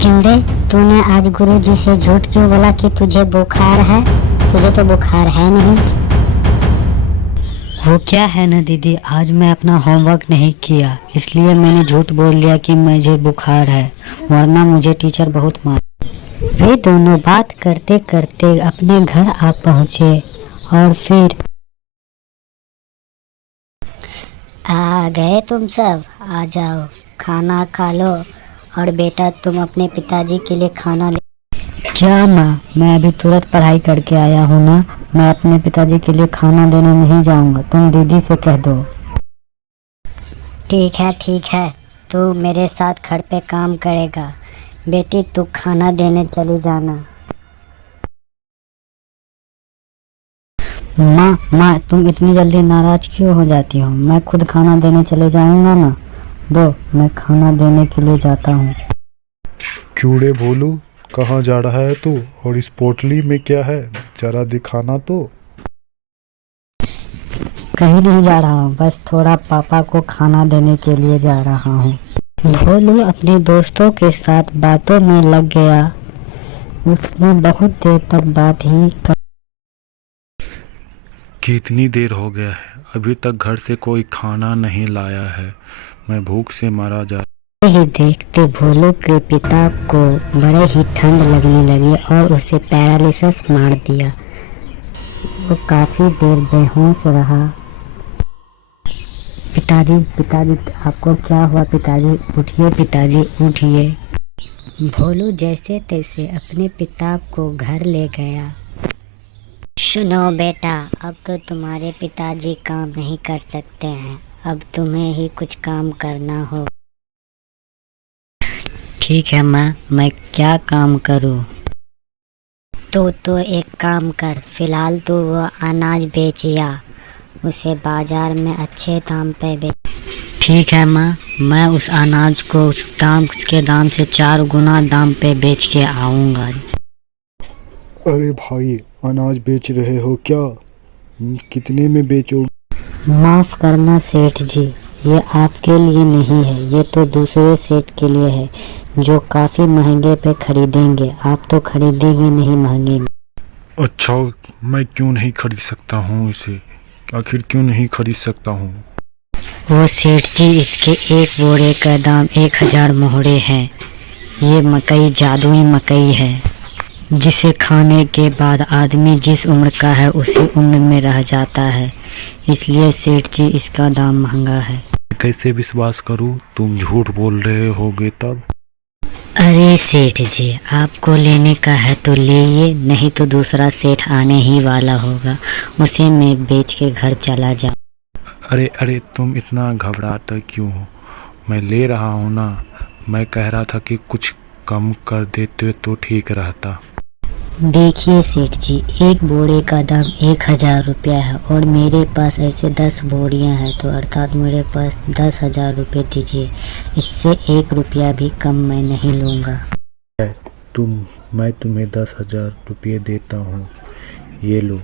क्यों रे, तूने आज गुरुजी से झूठ क्यों बोला कि तुझे बुखार है? तुझे तो बुखार है नहीं। वो क्या है ना दीदी, आज मैं अपना होमवर्क नहीं किया इसलिए मैंने झूठ बोल दिया कि मुझे बुखार है, वरना मुझे टीचर बहुत मार। वे दोनों बात करते करते अपने घर आ पहुँचे और फिर आ गए तुम सब, आ जाओ खाना खा लो। और बेटा तुम अपने पिताजी के लिए खाना ले। क्या माँ, मैं अभी तुरंत पढ़ाई करके आया हूँ ना, मैं अपने पिताजी के लिए खाना देने नहीं जाऊँगा, तुम दीदी से कह दो। ठीक है, तू मेरे साथ घर पे काम करेगा। बेटी तू खाना देने चली जाना। माँ तुम इतनी जल्दी नाराज क्यों हो जाती हो? मैं खुद खाना देने चले जाऊँगा ना। दो, मैं खाना देने के लिए जाता हूँ। क्यों रे भोलू, कहाँ जा रहा है तू? और इस पोटली में क्या है, जरा दिखाना तो। कहीं नहीं जा रहा हूँ, बस थोड़ा पापा को खाना देने के लिए जा रहा हूँ। भोलू अपने दोस्तों के साथ बातों में लग गया। उसने बहुत देर तक बात ही कितनी देर हो गया है, अभी तक घर से कोई खाना नहीं लाया है, मैं भूख से मारा जा। ही देखते भोलू के पिता को बड़े ही ठंड लगने लगी और उसे पैरालिसिस मार दिया। वो काफी देर बेहोश रहा। पिताजी आपको क्या हुआ? पिताजी उठिए, पिताजी उठिए। भोलू जैसे तैसे अपने पिता को घर ले गया। सुनो बेटा, अब तो तुम्हारे पिताजी काम नहीं कर सकते हैं, अब तुम्हें ही कुछ काम करना हो। ठीक है माँ, मैं क्या काम करूँ? तो एक काम कर, फिलहाल तो वो अनाज बेचिया, उसे बाजार में अच्छे दाम पे बेच। ठीक है माँ, मैं उस अनाज को उसके दाम से 4 गुना दाम पे बेच के आऊँगा। अरे भाई, अनाज बेच रहे हो क्या? कितने में बेचोगे? माफ़ करना सेठ जी, ये आपके लिए नहीं है, ये तो दूसरे सेठ के लिए है जो काफ़ी महंगे पे खरीदेंगे। आप तो खरीदेंगे नहीं महंगे में। अच्छा, मैं क्यों नहीं खरीद सकता हूँ इसे? आखिर क्यों नहीं खरीद सकता हूँ? वो सेठ जी, इसके एक बोरे का दाम 1000 मोहरे हैं। ये मकई जादुई मकई है जिसे खाने के बाद आदमी जिस उम्र का है उसी उम्र में रह जाता है, इसलिए सेठ जी इसका दाम महंगा है। कैसे विश्वास करूँ? तुम झूठ बोल रहे होगे तब। अरे सेठ जी, आपको लेने का है तो लेइए, नहीं तो दूसरा सेठ आने ही वाला होगा, उसे मैं बेच के घर चला जाऊँ। अरे तुम इतना घबराता क्यों हो? मैं ले रहा हूँ ना। मैं कह रहा था कि कुछ कम कर देते तो ठीक रहता। देखिए सेठ जी, एक बोरे का दाम 1000 रुपया है और मेरे पास ऐसे 10 बोरियां हैं, तो अर्थात मेरे पास 10,000 रुपये दीजिए। इससे 1 रुपया भी कम मैं नहीं लूँगा। मैं तुम्हें 10,000 रुपये देता हूँ, ये लो।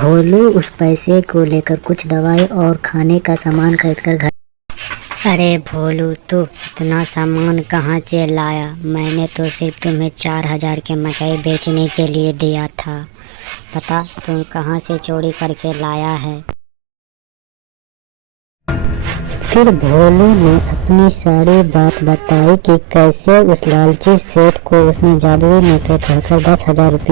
भोलू उस पैसे को लेकर कुछ दवाई और खाने का सामान खरीद कर घर। अरे भोलू, तू इतना सामान कहाँ से लाया? मैंने तो सिर्फ तुम्हें 4000 के मकई बेचने के लिए दिया था, पता तुम कहाँ से चोरी करके लाया है। फिर भोलू ने अपनी सारी बात बताई कि कैसे उस लालची सेठ को उसने जादुई मकई कहकर 10,000 रुपये